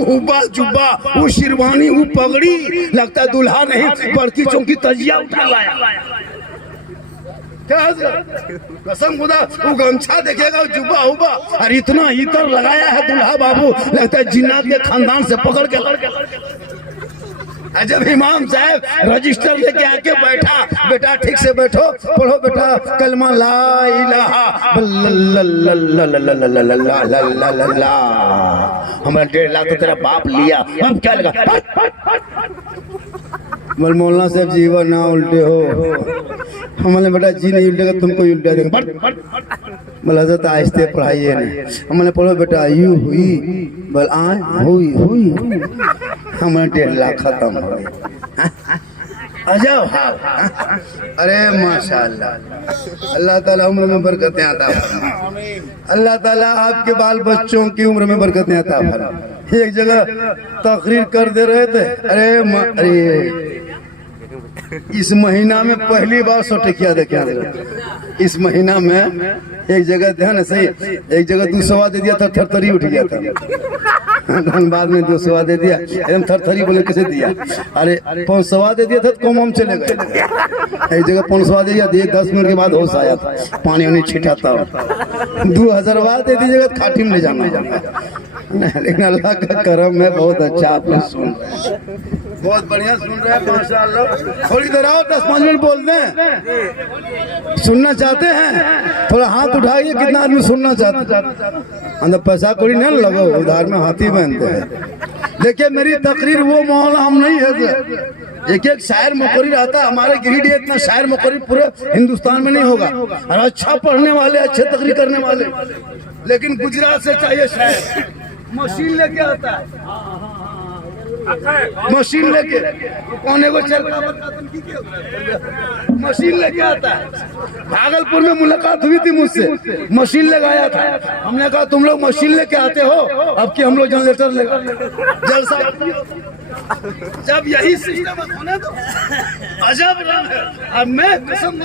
वो हुब्बा जुब्बा, वो शेरवानी, वो पगड़ी, लगता दूल्हा नहीं बड़की चौकी तजिया उठा लाया। क्या कसम खुदा, वो गमछा देखेगा, जुब्बा हुब्बा, और इतना इतर लगाया है दूल्हा बाबू, लगता है जिन्नात के खानदान से पकड़ के। जब इमाम साहब रजिस्टर लेके आके बैठा, बेटा ठीक से बैठो, पढ़ो बेटा कलमा ला इलाहा ला। हमारा 1.5 लाख तो तेरा बाप लिया, हम क्या लगा। मौलाना साहब जीवन ना उल्टे हो, हमने बेटा जी नहीं उल्टेगा, तुमको उल्टा देगा। बोला हजरत आहिस्ते पढ़ाइए नहीं, हमने पढ़ो बेटा यू हुई, बोल हुई हुई, हमारे 1.5 लाख खत्म हो गए। अजब हाल। अरे माशाअल्लाह, अल्लाह ताला उम्र में बरकतें अता फरमाए, अल्लाह ताला आपके बाल बच्चों की उम्र में बरकतें अता फरमाए। एक जगह तकरीर कर दे रहे थे, अरे इस महीना में पहली बार सोटिकिया देखा, इस महीना में एक जगह ध्यान सही, एक जगह 200 दे दिया था, थरथरी उठ गया था। बाद में 200 दे दिया, एकदम थरथरी बोले कैसे दिया, अरे 500 दे दिया था तो कम चले गए। एक जगह 500 दे दिया, 10 मिनट के बाद होश आया था, पानी उन्हें छिटा था। 2000 दे दीजिएगा तो खाटी में ले जाना। लेकिन अल्लाह का करम है, बहुत अच्छा आप लोग सुन रहे हैं, बहुत बढ़िया सुन रहे हैं माशाअल्लाह। थोड़ी देर आओ, 10-5 मिनट बोलते हैं, सुनना चाहते हैं थोड़ा हाथ उठाइए, कितना आदमी सुनना चाहते हैं। अंदर पैसा कोई नहीं लगो, उधार में हाथी बनते हैं। देखिए मेरी तकरीर वो माहौल हम नहीं है, एक शायर मुकर्रिर आता है, हमारे गिरिडीह इतना शायर मुकर्रिर पूरे हिंदुस्तान में नहीं होगा, और अच्छा पढ़ने वाले, अच्छे तकरीर करने वाले। लेकिन गुजरात से चाहिए शायर, मशीन लेके आता है, मशीन लेके कोने को मशीन लेके आता है। भागलपुर में मुलाकात हुई थी मुझसे, मशीन लगाया था, हमने कहा तुम लोग मशीन लेके आते हो, अब कि हम लोग जनरेटर लेगा जलसा। जब यही सिस्टम होने तो अजब रंग है। अब मैं कसम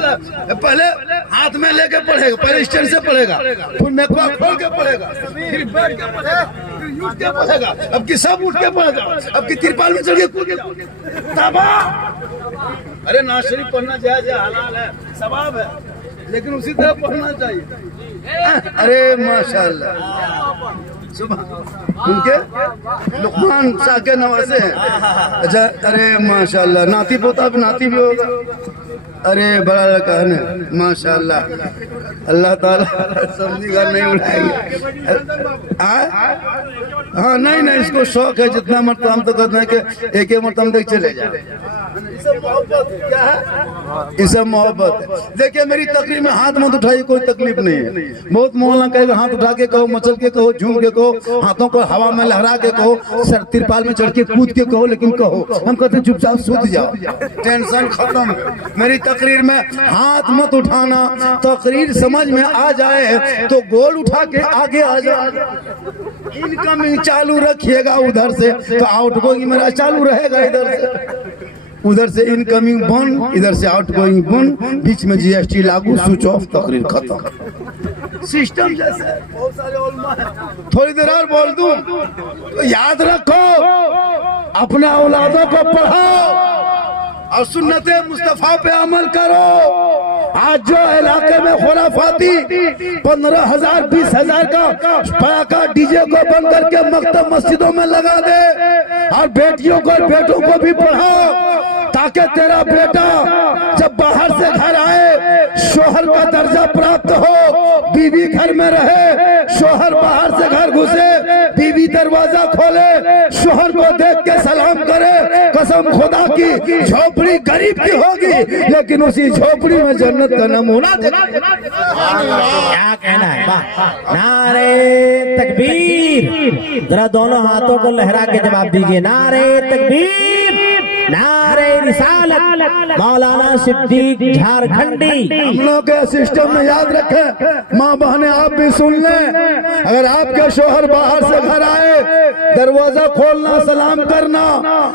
पहले हाथ में लेके पढ़ेगा, पहले स्टैंड से पढ़ेगा, फिर मेकवा खोल के पढ़ेगा, फिर बैठ के पढ़ेगा, फिर उठ के पढ़ेगा, अब की सब उठ के पढ़ेगा, अब की तिरपाल में चढ़ के तबाह। अरे नाज शरीफ पढ़ना जायज है, हलाल है, सवाब है, लेकिन उसी तरह पढ़ना चाहिए। अरे माशाअल्लाह, उनके लुकमान शाह के नवासे हैं। अच्छा, अरे माशाअल्लाह, नाती पोता भी, नाती भी होगा। अरे बड़ा लड़का है ना माशाअल्लाह, अल्लाह ताला समझी घर नहीं उठाएंगे। हाँ नहीं नहीं, इसको शौक है, जितना मरतबा हम तो कहते हैं कि एक मरतबा हम देख चले जाए, क्या है ये सब मोहब्बत है। देखिए मेरी तकरीर में हाथ मत उठाइए, कोई तकलीफ नहीं है। बहुत मोहल्ला कहेगा हाथ उठा के कहो, मचल के कहो, झूम के कहो, हाथों को हवा में लहरा के कहो, सर तिरपाल में चढ़ के कूद के कहो, लेकिन कहो। हम कहते चुपचाप सूत जाओ, टेंशन खत्म। मेरी तकरीर में हाथ मत उठाना, तकरीर समझ में आ जाए तो गोल उठा के आगे आ जाए। इनकमिंग चालू रखिएगा उधर से, तो आउटगोइंग मेरा चालू रहेगा इधर से, उधर से इनकमिंग बंद, इधर से आउटगोइंग बंद, बीच में जीएसटी लागू, स्विच ऑफ, तकरीर खत्म। सिस्टम जैसे बहुत सारे उलमा है। थोड़ी देर और बोल दूं तो याद रखो, अपने औलादों को पढ़ाओ और सुन्नते मुस्तफा पे अमल करो। आज जो इलाके में खुराफाती 15,000 20,000 का पटाखा डीजे को बंद करके मकतब मस्जिदों में लगा दे, और बेटियों को बेटों को भी पढ़ाओ, ताकि तेरा बेटा जब बाहर से घर आए शोहर का दर्जा प्राप्त हो, बीवी घर में रहे, शोहर बाहर से घर घुसे, बीवी दरवाजा खोले, शोहर को देख के सलाम करे। कसम खुदा की, झोपड़ी गरीब की होगी, लेकिन उसी झोपड़ी में जन्नत का नमूना। क्या कहना है? नारे तकबीर, जरा दोनों हाथों को लहरा के जवाब दीजिए। नारे तकबीर, नारे रिसालत मौलाना सिद्दीक झारखंडी। हम लोग के सिस्टम में याद रखें, माँ बहने आप भी सुन लें, अगर आपके शोहर बाहर से घर आए, दरवाजा खोलना, सलाम करना,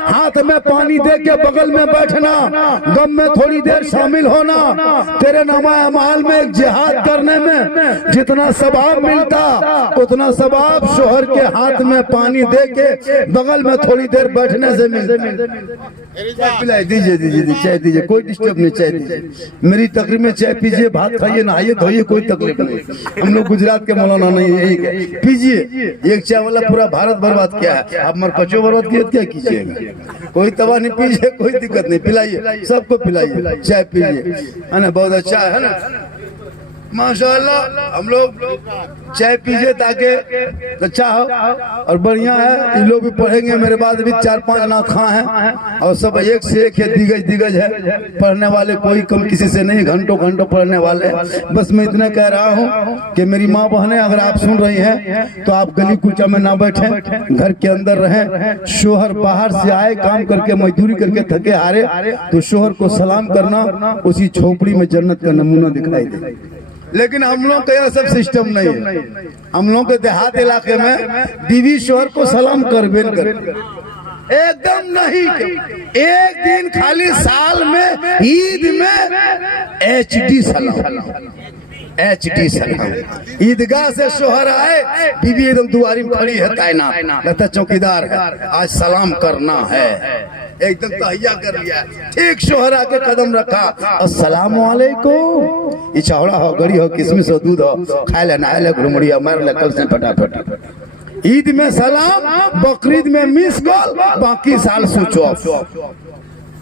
हाथ में पानी दे के बगल में बैठना, गम में थोड़ी देर शामिल होना, तेरे नामा अमाल में एक जिहाद करने में जितना सवाब मिलता उतना सवाब शोहर के हाथ में पानी दे के बगल में थोड़ी देर बैठने से मिलता। चाय पिलाए, दीजिए दीजिए चाय दीजिए, कोई डिस्टर्ब नहीं, चाय दीजिए। मेरी तकरीब में चाय पीजिए, भात खाइए, नहाइए धोइए, कोई तकलीफ नहीं। हम लोग गुजरात के मौलाना नहीं है, पीजिए। एक चाय वाला पूरा भारत बर्बाद किया है, आप मरकचो बर्बाद किया, क्या कीजिएगा? कोई तबाह नहीं, पीजिए, कोई दिक्कत नहीं, पिलाइए, सबको पिलाइए, चाय पीजिए, है ना, बहुत अच्छा है ना, माशाअल्लाह। हम लोग चाय पीजिए ताकि अच्छा हो और बढ़िया है। ये लोग भी पढ़ेंगे मेरे बाद भी, 4-5 नाथ खां हैं और सब एक से एक है, दिग्गज है, पढ़ने वाले कोई कम किसी से नहीं, घंटों घंटों पढ़ने वाले। बस मैं इतना कह रहा हूँ कि मेरी माँ बहनें अगर आप सुन रही हैं तो आप गली कूचा में ना बैठे, घर के अंदर रहें। शोहर बाहर से आए, काम करके मजदूरी करके थके हारे, तो शोहर को सलाम करना, उसी झोपड़ी में जन्नत का नमूना दिखाई दे। लेकिन हम लोग का यह सब सिस्टम नहीं है। हम लोग के देहात इलाके में बीवी शोहर को सलाम कर एकदम नहीं। एक दिन खाली साल में ईद में HD सलाम, HD सलाम। ईदगाह से शोहर आए, बीवी एकदम दुआरी में खड़ी है, तैनात, लगता चौकीदार है, आज सलाम करना है, एकदम तहिया कर लिया। ठीक शोहर आके कदम रखा, अस्सलाम वालेकुम। ये चौड़ा हो, गड़ी हो, किसमिस हो, दूध हो, खाए ले, नहाए ले, घुमड़िया मार ले, कल से फटाफट। ईद में सलाम, बकरीद में मिस कॉल, बाकी साल स्विच ऑफ,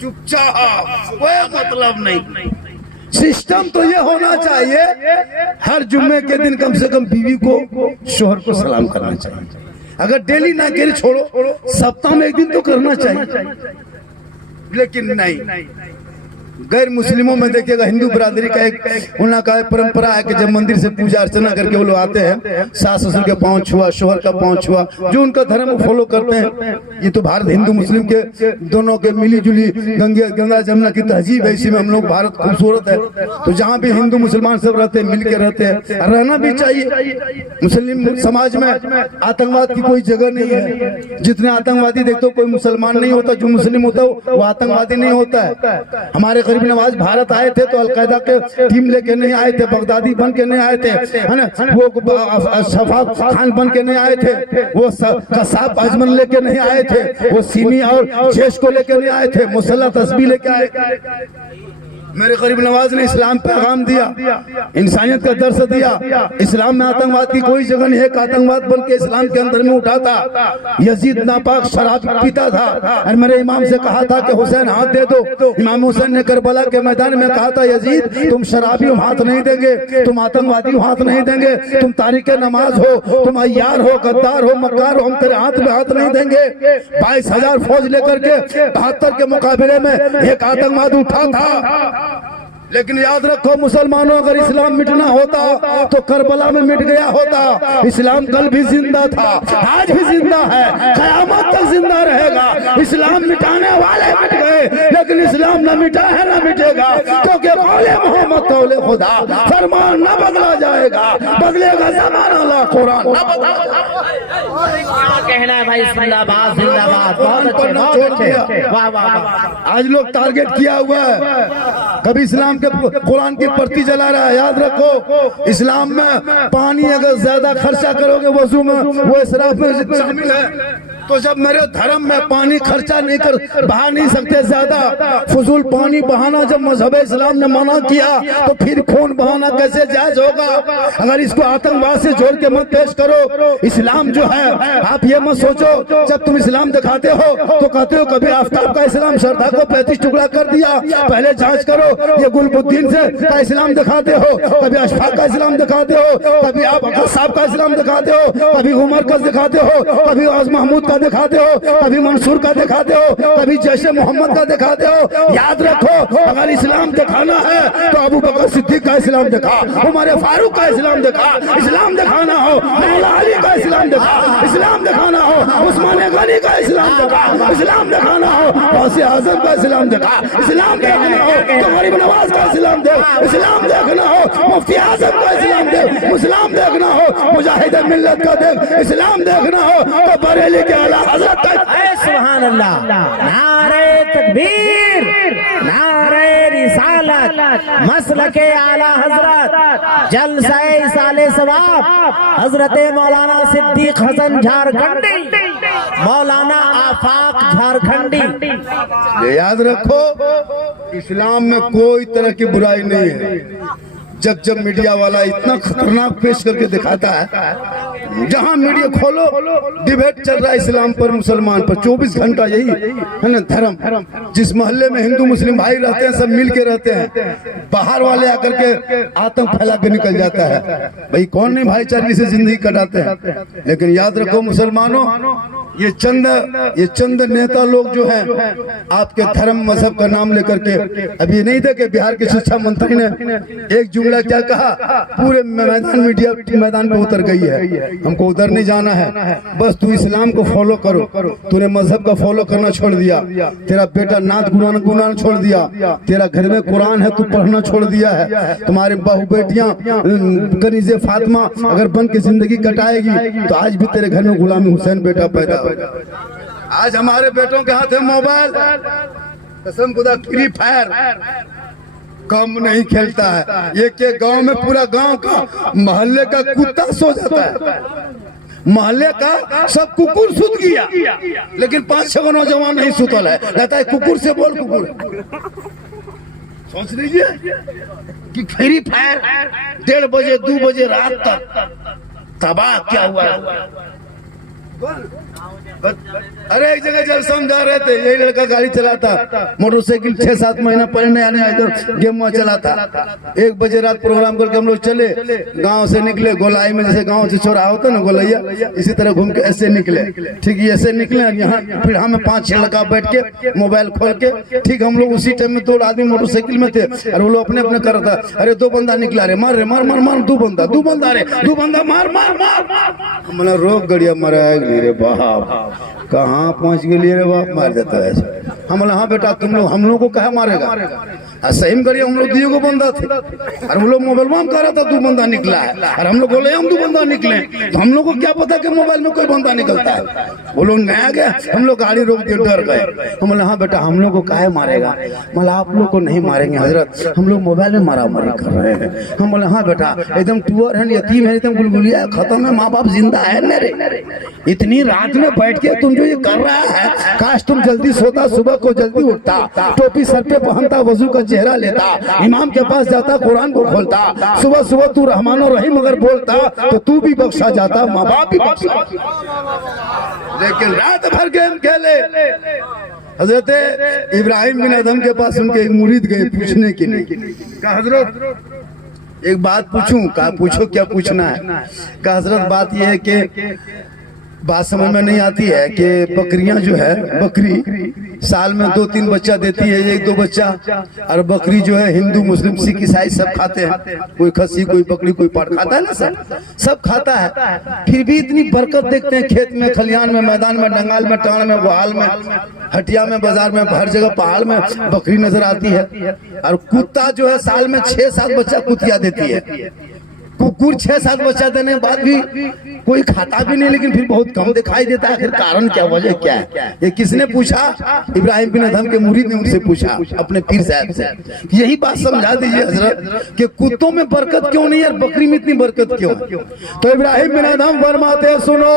चुपचाप, कोई मतलब नहीं। सिस्टम तो ये होना चाहिए, हर जुम्मे के दिन कम से कम बीवी को शोहर को सलाम करना चाहिए। अगर डेली ना करे छोड़ो, सप्ताह में एक दिन तो करना चाहिए, लेकिन नहीं। गैर मुस्लिमों में देखिएगा, हिंदू बिरादरी का एक उनका परंपरा है कि जब मंदिर से पूजा अर्चना करके वो लोग आते हैं, सास ससुर के पांव छुआ, शोहर का पांव छुआ, जो उनका धर्म फॉलो करते हैं। ये तो भारत हिंदू मुस्लिम के दोनों के मिली जुली गंगा जमुना की तहजीब है, इसी में हम लोग भारत खूबसूरत है। तो जहाँ भी हिंदू मुसलमान सब रहते हैं, मिल के रहते हैं, रहना भी चाहिए। मुस्लिम समाज में आतंकवाद की कोई जगह नहीं है। जितने आतंकवादी देखते हो, कोई मुसलमान नहीं होता, जो मुस्लिम होता है वो आतंकवादी नहीं होता है। हमारे गरीब नवाज भारत आए थे तो अलकायदा के टीम लेके नहीं आए थे, बगदादी बन के नहीं आए थे, है ना, वो शफाक खान बन के नहीं आए थे, वो कसाब अजमन लेके नहीं आए थे, वो सीमी और जेश को लेके नहीं आए थे, मुसल्ला तस्बीह लेके आए। मेरे गरीब नवाज ने इस्लाम पैगाम दिया, इंसानियत का दर्स दिया। इस्लाम में आतंकवाद की कोई जगह नहीं है। आतंकवाद बन के इस्लाम के अंदर में उठा था। यजीद नापाक शराब पीता था और मेरे इमाम से कहा था कि हुसैन हाथ दे दो। इमाम हुसैन ने करबला के मैदान में कहा था, यजीद तुम शराबी हो, हाथ नहीं देंगे, तुम आतंकवादी हो, हाथ नहीं देंगे, तुम तारिक नमाज हो, तुम अय्यार हो, गद्दार हो, मक्कार हो, हम तेरे हाथ में हाथ नहीं देंगे। 22,000 फौज लेकर के 72 के मुकाबले में एक आतंकवाद उठा था। लेकिन याद रखो मुसलमानों, अगर इस्लाम मिटना होता तो करबला में मिट गया होता। इस्लाम कल भी जिंदा था, आज भी जिंदा है, क़यामत तक जिंदा रहेगा। इस्लाम मिटाने वाले मिट गए, लेकिन इस्लाम न मिटा है न मिटेगा, क्योंकि कौले मोहम्मद कौले खुदा, फरमान न बदला जाएगा, बदलेगा ज़माना ला कुरान न बदला जाएगा। कहना है भाई, जिंदाबाद जिंदाबाद, बहुत अच्छे, वाह वाह। आज लोग टारगेट किया हुआ है, कभी इस्लाम के कुरान की पर्ची जला रहा है। याद रखो, इस्लाम में पानी अगर ज्यादा खर्चा करोगे वजू में, वो इसराफ में शामिल है। तो जब मेरे धर्म में पानी खर्चा नहीं कर बहा नहीं सकते ज्यादा, फजूल पानी बहाना जब मजहब इस्लाम ने मना किया, तो फिर खून बहाना कैसे जायज होगा? अगर इसको आतंकवाद से जोड़ के मत पेश करो। इस्लाम जो है, आप ये मत सोचो जब तुम इस्लाम दिखाते हो तो कहते हो कभी आफ्ताब का इस्लाम श्रद्धा को 35 टुकड़ा कर दिया। पहले जांच करो, ये गुलबुद्दीन से का इस्लाम दिखाते हो, कभी अशफाक का इस्लाम दिखाते हो, कभी आप अकबर साहब का इस्लाम दिखाते हो, कभी उमर का दिखाते हो, कभी महमूद का दिखाते हो, कभी मंसूर का दिखाते हो, कभी जैसे मोहम्मद का दिखाते हो। याद रखो, अगर इस्लाम दिखाना है तो अबू बकर सिद्दीक का इस्लाम दिखा, उमर फारूक का इस्लाम दिखा। इस्लाम दिखाना हो मौला अली का इस्लाम दिखा, इस्लाम दिखाना हो उस्मान गनी का इस्लाम दिखा, इस्लाम दिखाना हो गौसे आजम का इस्लाम दिखा, इस्लाम देखना हो तो गरीब नवाज का इस्लाम दे, इस्लाम देखना हो मुफ्ती आजम का इस्लाम दे, इस्लाम देखना हो मुजाहिद मिल्लत का देख, इस्लाम देखना हो तो बरेली के आला हजरत का। सुभान अल्लाह, नारे तकबीर, नारे रिसालत, मसलके आला हजरत जलसाए साले सवाब हजरत मौलाना सिद्दीक हसन झारखंडी, मौलाना आफाक झारखंडी। ये याद रखो, इस्लाम में कोई तरह की बुराई नहीं है। जब जब मीडिया वाला इतना खतरनाक पेश करके दिखाता है, जहां मीडिया खोलो डिबेट चल रहा है इस्लाम पर मुसलमान पर, 24 घंटा यही है ना धर्म। जिस मोहल्ले में हिंदू मुस्लिम भाई रहते हैं सब मिल के रहते हैं, बाहर वाले आकर के आतंक फैला के निकल जाता है। भाई कौन नहीं भाईचारे से जिंदगी कटाते हैं। लेकिन याद रखो मुसलमानों, ये चंद नेता लोग जो हैं आपके धर्म मजहब का नाम लेकर के, अभी नहीं थे कि बिहार के शिक्षा मंत्री ने एक जुमला क्या कहा, पूरे मैदान मीडिया मैदान पे उतर गई है, हमको उधर नहीं जाना है, बस तू इस्लाम को फॉलो करो। तूने मजहब का फॉलो करना छोड़ दिया, तेरा बेटा नात गुनाना छोड़ दिया, तेरा घर में कुरान है तू पढ़ना छोड़ दिया है, तुम्हारे बहू बेटियां कनीज़े फातिमा अगर बन के जिंदगी कटाएगी तो आज भी तेरे घर में गुलाम हुसैन बेटा पैदा होगा। आज हमारे बेटों के हाथ है मोबाइल, कसम खुदा फ्री फायर कम नहीं खेलता है। ये के गांव में पूरा गांव का मोहल्ले का कुत्ता सो जाता है, मोहल्ले का सब कुकुर सुत गया, लेकिन 5-6 नौजवान नहीं सुतल है, कहता है कुकुर से बोल कुकुर। सोच लीजिए कि फ्री फायर 1:30 बजे 2 बजे रात तक तबाह क्या हुआ। अरे एक जगह जब समझा रहे थे, यही लड़का गाड़ी चलाता, मोटरसाइकिल 6-7 महीना पहले नया नया इधर गेम में चलाता। 1 बजे रात प्रोग्राम करके हम लोग चले, गांव से निकले, गोलाई में जैसे गांव से चौराहा होता ना गोलैया, इसी तरह घूम के ऐसे निकले। ठीक ऐसे निकले, यहाँ फिर हमें 5-6 लड़का बैठ के मोबाइल खोल के, ठीक हम लोग उसी टाइम में 2 आदमी मोटरसाइकिल में थे और वो लोग अपने अपने कर रहा था। अरे 2 बंदा निकला, रे मार रे मार मार मार, 2 बंदा रे 2 बंदा मार मार मार। मैंने रोक गड़िया मारा रे बाप, कहाँ पहुंच गए रे बाप, मार देता है। हम हाँ बेटा तुम लोग हम लोग को कहा मारेगा, सही में करिए। हम लोग 2 बंदा थे और हम लोग मोबाइल में कर रहा था 2 बंदा निकला है और हम लोग बोले हम 2 बंदा निकले, तो हम लोग को क्या पता कि मोबाइल में कोई बंदा निकलता है। वो लोग नया गए, हम लोग गाड़ी रोक दिए, डर गए। हम बोले हाँ बेटा हम लोग को काहे मारेगा, मतलब आप लोग को नहीं मारेंगे हजरत, हम लोग मोबाइल में मारामारी कर रहे हैं। हम बोले हाँ बेटा एकदम टूअर है, यतीम है, एकदम गुलगुलिया खत्म है, माँ बाप जिंदा है मेरे। इतनी रात में बैठ के तुम जो ये कर रहा है, काश तुम जल्दी सोता, सुबह को जल्दी उठता, टोपी सर पे पहनता, वजू का चेहरा लेता, इमाम के पास जाता, कुरान को खोलता, सुबह सुबह तू रहमान और रहीम अगर बोलता तो तू भी बख्शा जाता, माँ बाप भी बख्शा। लेकिन रात भर गेम खेले। हजरत इब्राहिम बिन अदम के पास उनके एक मुरीद गए पूछने के लिए, कहा हजरत एक बात पूछूं? कहा पूछो, क्या पूछना है? कहा हजरत बात यह है कि बात समझ में नहीं आती है कि बकरियां जो है, बकरी साल में 2-3 बच्चा देती है, 1-2 बच्चा, और बकरी जो है हिंदू मुस्लिम सिख ईसाई सब खाते हैं, कोई खस्सी कोई बकरी कोई पाट खाता है ना, सब खाता है। फिर भी इतनी बरकत देखते हैं खेत में, खलियान में, मैदान में, डंगाल में, टाण में, गुहाल में, हटिया में, बाजार में, हर जगह पहाड़ में बकरी नजर आती है। और कुत्ता जो है साल में 6-7 बच्चा कुतिया देती है। कुकुर 6-7 बच्चा देने के बाद भी कोई खाता भी नहीं, लेकिन फिर बहुत कम दिखाई देता है। आखिर कारण क्या, वजह क्या है? ये किसने पूछा? इब्राहिम बिन अदम के मुरीद ने उनसे पूछा, अपने पीर साहब से। यही बात समझा दीजिए हजरत कि कुत्तों में बरकत क्यों नहीं है, बकरी में इतनी बरकत क्यों? तो इब्राहिम बिन अदम फरमाते, सुनो,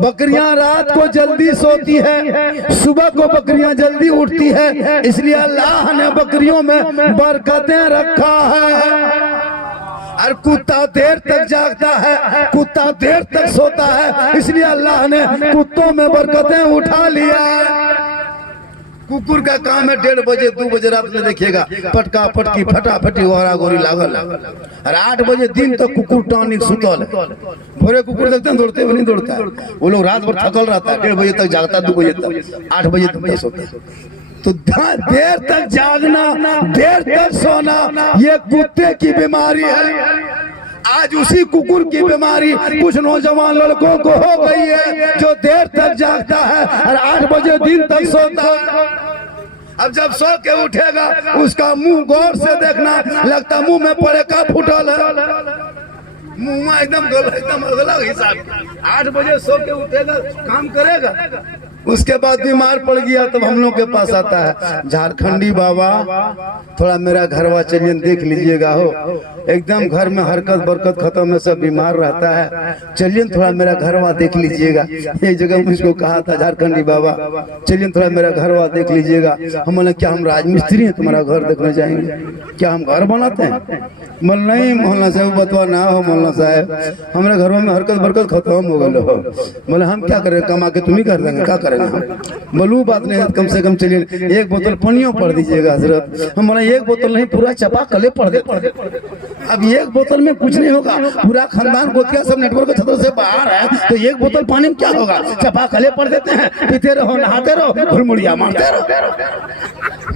बकरियां रात को जल्दी सोती है, सुबह को बकरियां जल्दी उठती है, इसलिए अल्लाह ने बकरियों में बरकतें रखा है। और कुत्ता देर तक जागता है, कुत्ता देर तक सोता है, इसलिए अल्लाह ने कुत्तों में बरकतें उठा लिया। कुकुर का काम है 1:30 बजे 2 बजे रात में देखिएगा पटका पटकी फटाफटी गोरा गोरी लागल और 8 बजे दिन तक कुकुर टॉनिक सुतल। भोरे कुकुर देखते हैं दौड़ते हुए नहीं दौड़ता है, वो लोग रात भर थकल रहता है, 1:30 बजे तक जागता, 2 बजे तक, 8 बजे तक सोता। तो देर तक जागना, देर तक सोना, ये कुत्ते की बीमारी है। आज उसी कुकुर की बीमारी कुछ नौजवान लड़कों को हो गई है, जो देर तक जागता है और 8 बजे दिन तक सोता है। अब जब सो के उठेगा उसका मुंह गौर से देखना, लगता मुंह में पड़ेका फुटल है, मुंह एकदम अलग हिसाब। 8 बजे सो के उठेगा, काम करेगा, उसके बाद बीमार पड़ गया तब हम लोग के पास आता है, झारखंडी बाबा थोड़ा मेरा घरवा चलिए देख लीजिएगा, हो एकदम घर में हरकत बरकत खत्म है, सब बीमार रहता है, चलिए थोड़ा मेरा घरवा देख लीजिएगा। एक जगह मुझको कहा था झारखंडी बाबा चलिए थोड़ा मेरा घरवा देख लीजिएगा। हम बोले क्या हम राजमिस्त्री हैं तुम्हारा घर देखने जाएंगे, क्या हम घर बनाते हैं? बोल नहीं मोहल्ला साहब बतवा ना हो, मोहल्ला साहब हमारे घरों में हरकत बरकत खत्म हो गए हो। बोले हम क्या करें, कमा के तुम ही कर देंगे, क्या करेंगे? बोलू बात नहीं है, कम से कम चलिए 1 बोतल पानियों पड़ दीजिएगा हजरत। हम बोले 1 बोतल नहीं, पूरा चपा कले पड़ देते। अब 1 बोतल में कुछ नहीं होगा, पूरा खानदान गोतिया सब नेटवर्क के छतों से बाहर है, तो 1 बोतल पानी में क्या होगा, चपा कले पड़ देते हैं, पीते रहो, नहाते रहो, घुलमुड़िया मारते रहो।